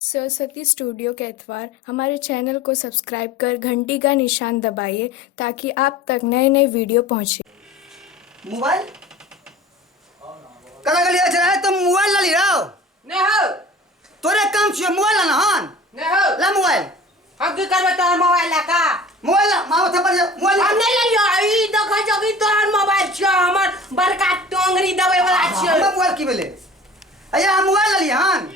Saraswati studio के एतवार हमारे चैनल को सब्सक्राइब कर घंटी का निशान दबाइए ताकि आप तक नए नए वीडियो पहुंचे। मोबाइल कना गलिया चला तुम मोबाइल ला ली रहो नहीं हो तोरे काम छे मोबाइल ला हन नहीं हो ला मोबाइल हम की करबे तोहर मोबाइल ला का मोबाइल ला माओ थे पर मोबाइल हम नहीं लियो ई देखै छ कि तोहर मोबाइल छ हमर बड़का टोंगरी दबे वाला छ हम मोबाइल की बेले अया हम मोबाइल ला ली हन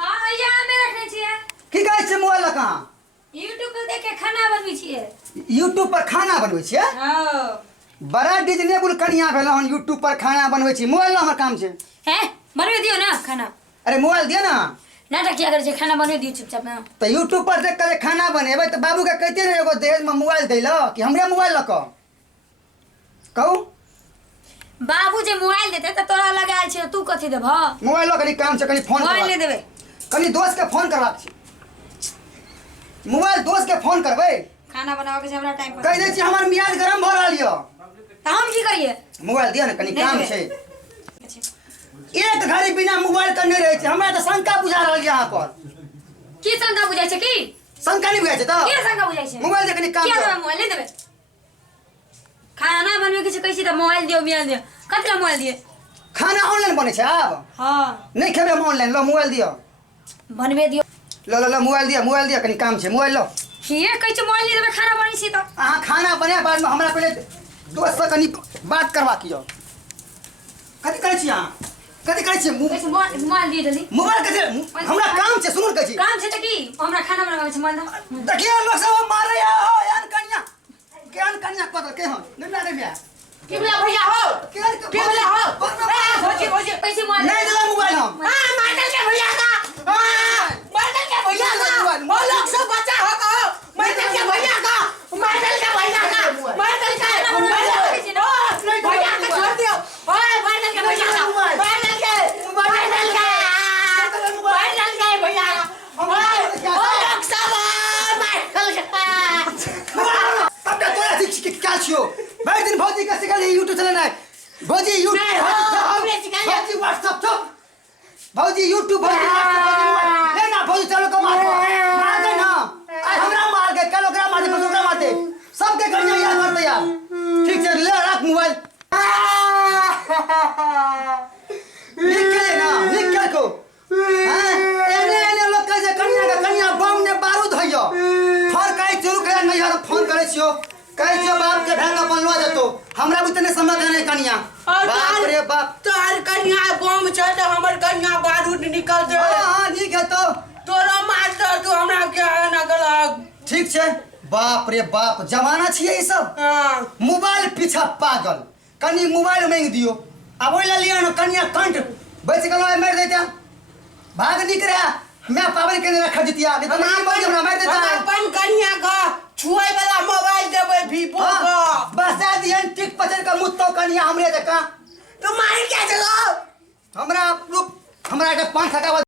हां भैया हमें रखने छिए की कहै छे मोबाइल ला कहां YouTube पर देख के खाना बनबै छिए YouTube पर खाना बनबै छिए हां बड़ा डिजनेबल कनिया भेल हन YouTube पर खाना बनबै छी मोबाइल ला हमर काम छे हैं बनवे दियो ना खाना अरे मोबाइल दिया ना नाटक किया करे छे खाना बनवे दियो चुपचाप ना तो YouTube पर देख के खाना बनेबै तो बाबू के कहते रहे एगो दहेज में मोबाइल दैला कि हमरे मोबाइल ला कहू बाबू जे मोबाइल देते त तोरा लगाल छे तू कथि देब मोबाइल ला कनी काम छे कनी फोन मोबाइल ले देबे कनी दोस्त के फोन करबाक छै मोबाइल दोस्त के फोन करबै खाना बनावे के हमरा टाइम पर कह दे छी हमर मियाज गरम भ रहल य त हम की करिए मोबाइल दिया ना कनी नहीं काम देबै। छै एक घड़ी बिना मोबाइल के नहीं रहे छै हमरा त शंका बुझा रहल यहां पर की शंका बुझाय छे की शंका नहीं बुझाय छै त की शंका बुझाय छे मोबाइल दे कनी काम क्या कर देबे मोबाइल ले देबे खाना बनवे के छे कैसी त मोबाइल दियो मियाल दियो कतला मोबाइल दिए खाना ऑनलाइन बने छै अब हां नहीं खेबे हम ऑनलाइन लो मोबाइल दियो बनवे दियो लो लो लो मोबाइल दिया कनी काम छै मोबाइल लो ये कह छे मोबाइल ले देबे खाना बनै छी त अहाँ खाना बने बाद में हमरा पहले दोस्त से कनी बात करवा कियो कथि करै छी अहाँ कथि करै छी कैसे मोबाइल दिए जल्दी मोबाइल कथि हमरा काम छै सुनू कहै छी काम छे त की हमरा खाना बनावे छे मोबाइल दा देखिए लोग सब मार रहे हो यान कन्या केन कन्या पकड़ के हन नहीं ना रे बिया की बोला भैया हो केन की बोला हो भोजी भोजी कैसे मोबाइल नहीं देला मोबाइल हम हां मारल के भैया का हां मारल के भैया का ओ लोग सब बच्चा हो का मारल के भैया का मारल के भैया का मारल के भैया का छोड़ दियो ओए मारल के भैया का मारल के भैया ओ लोग सब मारल के तब तोरा ठीक के क्या छियो भाई दिन भौजी का सिखा YouTube चलाना है भौजी YouTube भौजी WhatsApp तो भौजी YouTube भौजी WhatsApp ले ना भौजी चलो को मार दे ना आज हमरा मार के कल ओकरा मार दे ओकरा मार दे सबके कन्या यार मारते यार ठीक है ले रख मोबाइल निकल को हां एने लोग कहे कन्या बम ने बारूद होइयो फर काई चलू के नहीं यार फोन करे छियो कहे छियो बाप के ढंग अपन लो जतो हमरा बुतने समाधान है कन्या बाप रे बाप तोहर कन्या बम छ त हमर कन्या बारूद निकल दे हां ठीक है तो तोरा मास्टर तू हमरा के ना गलत ठीक छे बाप रे बाप जमाना छिए ई सब हां मोबाइल पीछा पागल कनी मोबाइल मांग दियो अब ओइला लिया न कन्या कंठ बच गलो मार देता भाग निकरा मैं पावन के रख दितिया नहीं तो नहीं बोल हमरा मार देता अपन कन्या का छुए वाला मोबाइल देबे वीवो का बसा दियन टिक पचर का मुत्तो कन्या हमरे जका तो मार क्या चलो हमरा लोग हमरा के 5 हटावा